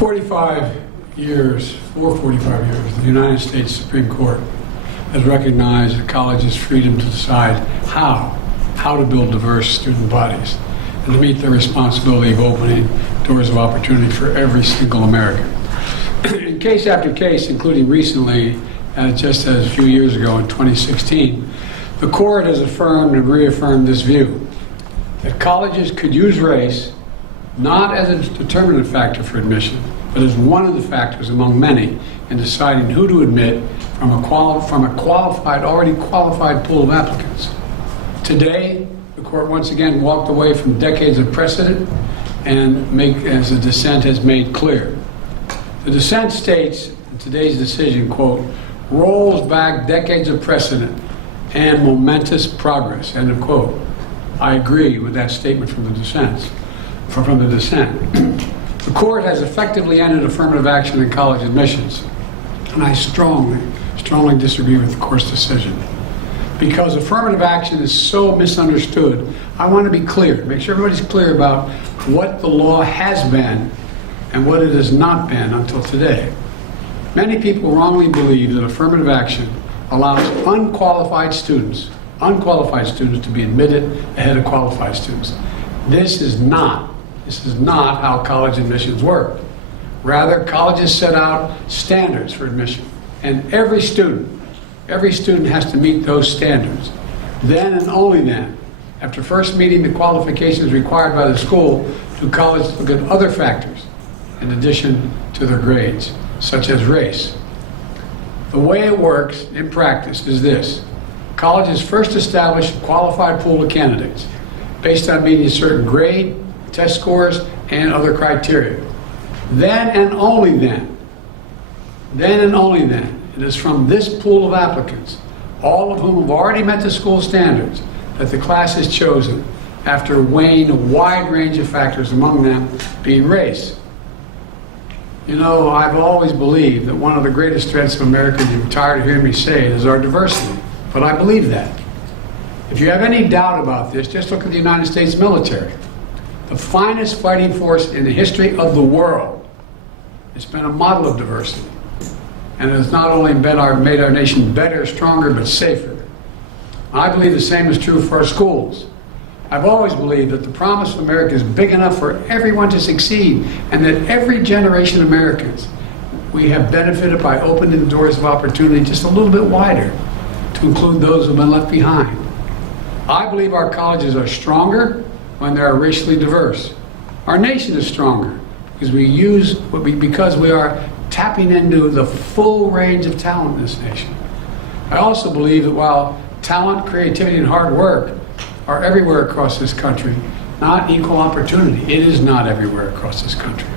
45 years, the United States Supreme Court has recognized the college's freedom to decide how to build diverse student bodies and to meet their responsibility of opening doors of opportunity for every single American. In case after case, including recently, just as a few years ago in 2016, the court has affirmed and reaffirmed this view that colleges could use race not as a determinant factor for admission, but as one of the factors among many in deciding who to admit from a already qualified pool of applicants. Today, the court once again walked away from decades of precedent and as the dissent has made clear. The dissent states in today's decision, quote, rolls back decades of precedent and momentous progress, end of quote. I agree with that statement from the dissent. The court has effectively ended affirmative action in college admissions, and I strongly disagree with the court's decision. Because affirmative action is so misunderstood, I want to be clear, make sure everybody's clear about what the law has been and what it has not been until today. Many people wrongly believe that affirmative action allows unqualified students to be admitted ahead of qualified students. This is not how college admissions work. Rather, colleges set out standards for admission, and every student has to meet those standards. Then and only then, after first meeting the qualifications required by the school, do colleges look at other factors in addition to their grades, such as race. The way it works in practice is this. Colleges first establish a qualified pool of candidates based on meeting a certain grade, test scores, and other criteria. Then and only then, it is from this pool of applicants, all of whom have already met the school standards, that the class is chosen after weighing a wide range of factors, among them being race. You know, I've always believed that one of the greatest strengths of America, and you're tired of hearing me say it, is our diversity. But I believe that. If you have any doubt about this, just look at the United States military. The finest fighting force in the history of the world. It's been a model of diversity. And it has not only made our nation better, stronger, but safer. I believe the same is true for our schools. I've always believed that the promise of America is big enough for everyone to succeed, and that every generation of Americans, we have benefited by opening the doors of opportunity just a little bit wider to include those who have been left behind. I believe our colleges are stronger when they are racially diverse. Our nation is stronger because we are tapping into the full range of talent in this nation. I also believe that while talent, creativity, and hard work are everywhere across this country, not equal opportunity. It is not everywhere across this country.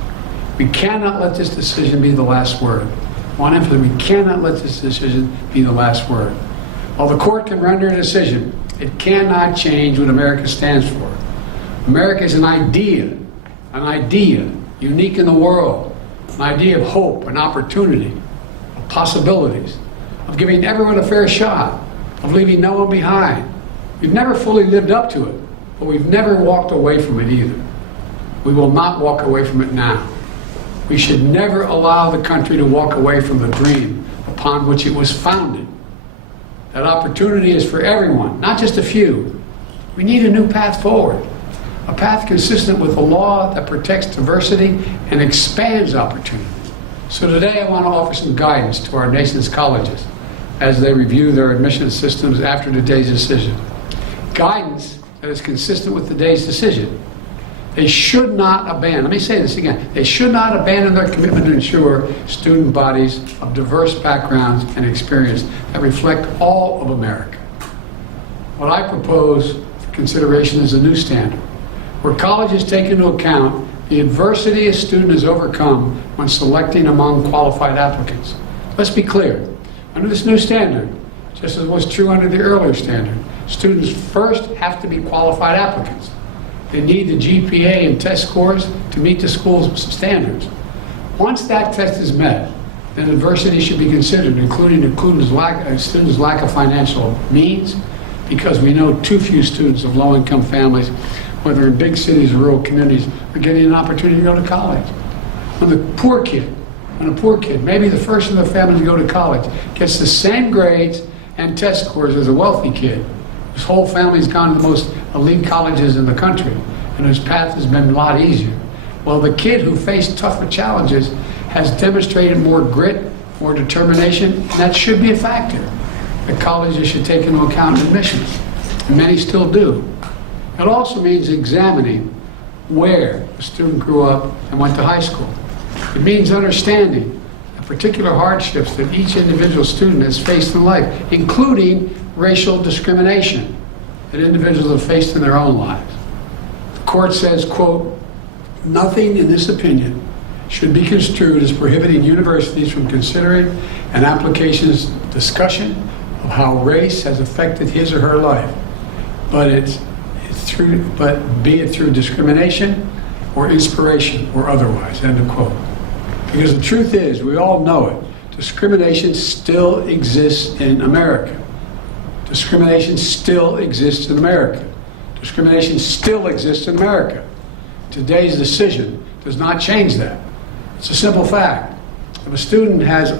We cannot let this decision be the last word. I want to emphasize, we cannot let this decision be the last word. While the court can render a decision, it cannot change what America stands for. America is an idea unique in the world, an idea of hope and opportunity, of possibilities, of giving everyone a fair shot, of leaving no one behind. We've never fully lived up to it, but we've never walked away from it either. We will not walk away from it now. We should never allow the country to walk away from the dream upon which it was founded. That opportunity is for everyone, not just a few. We need a new path forward, a path consistent with a law that protects diversity and expands opportunity. So today I want to offer some guidance to our nation's colleges as they review their admission systems after today's decision. Guidance that is consistent with today's decision. They should not abandon, let me say this again, they should not abandon their commitment to ensure student bodies of diverse backgrounds and experience that reflect all of America. What I propose for consideration is a new standard, where colleges take into account the adversity a student has overcome when selecting among qualified applicants. Let's be clear, under this new standard, just as was true under the earlier standard, students first have to be qualified applicants. They need the GPA and test scores to meet the school's standards. Once that test is met, then adversity should be considered, including students' lack of financial means, because we know too few students of low-income families, whether in big cities or rural communities, are getting an opportunity to go to college. When a poor kid, maybe the first in the family to go to college, gets the same grades and test scores as a wealthy kid, his whole family's gone to the most elite colleges in the country, and his path has been a lot easier. Well, the kid who faced tougher challenges has demonstrated more grit, more determination, and that should be a factor that colleges should take into account in admissions, and many still do. It also means examining where a student grew up and went to high school. It means understanding the particular hardships that each individual student has faced in life, including racial discrimination that individuals have faced in their own lives. The court says, quote, "Nothing in this opinion should be construed as prohibiting universities from considering an application's discussion of how race has affected his or her life, but be it through discrimination or inspiration or otherwise," end of quote. Because the truth is, we all know it, discrimination still exists in America. Discrimination still exists in America. Discrimination still exists in America. Today's decision does not change that. It's a simple fact. If a student had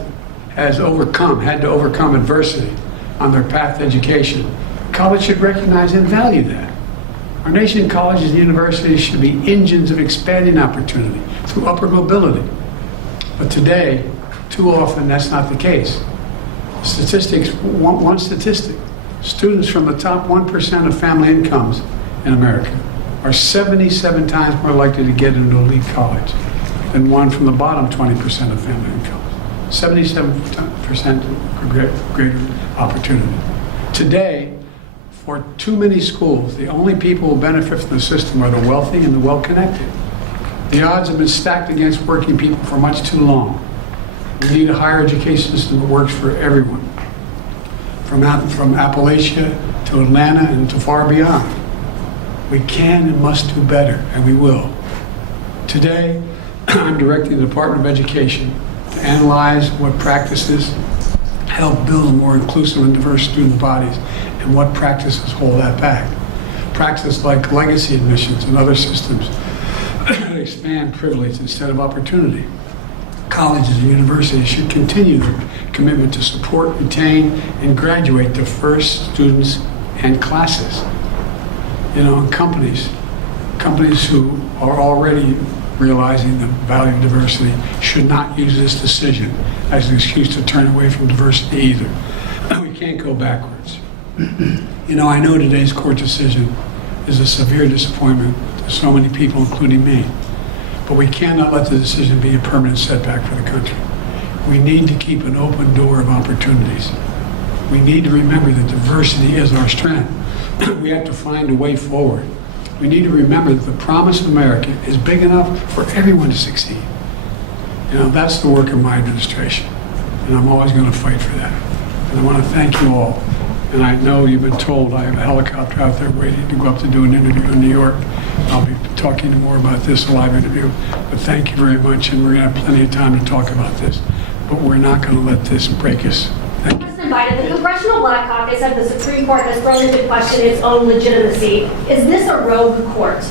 to overcome adversity on their path to education, college should recognize and value that. Our nation's colleges and universities should be engines of expanding opportunity through upward mobility. But today, too often, that's not the case. Statistics, one statistic, students from the top 1% of family incomes in America are 77 times more likely to get into elite college than one from the bottom 20% of family incomes. 77% greater opportunity. Today, for too many schools, the only people who benefit from the system are the wealthy and the well-connected. The odds have been stacked against working people for much too long. We need a higher education system that works for everyone, from Appalachia to Atlanta and to far beyond. We can and must do better, and we will. Today, I'm directing the Department of Education to analyze what practices help build more inclusive and diverse student bodies and what practices hold that back. Practices like legacy admissions and other systems expand privilege instead of opportunity. Colleges and universities should continue their commitment to support, retain, and graduate diverse students and classes. You know, and companies who are already realizing the value of diversity should not use this decision as an excuse to turn away from diversity either. We can't go backwards. You know, I know today's court decision is a severe disappointment to so many people, including me. But we cannot let the decision be a permanent setback for the country. We need to keep an open door of opportunities. We need to remember that diversity is our strength. We have to find a way forward. We need to remember that the promise of America is big enough for everyone to succeed. You know, that's the work of my administration. And I'm always going to fight for that. And I want to thank you all. And I know you've been told I have a helicopter out there waiting to go up to do an interview in New York. I'll be talking more about this, a live interview. But thank you very much, and we're going to have plenty of time to talk about this. But we're not going to let this break us. Thank you. The Congressional Black Caucus said the Supreme Court has thrown into question its own legitimacy. Is this a rogue court?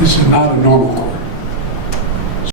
This is not a normal court.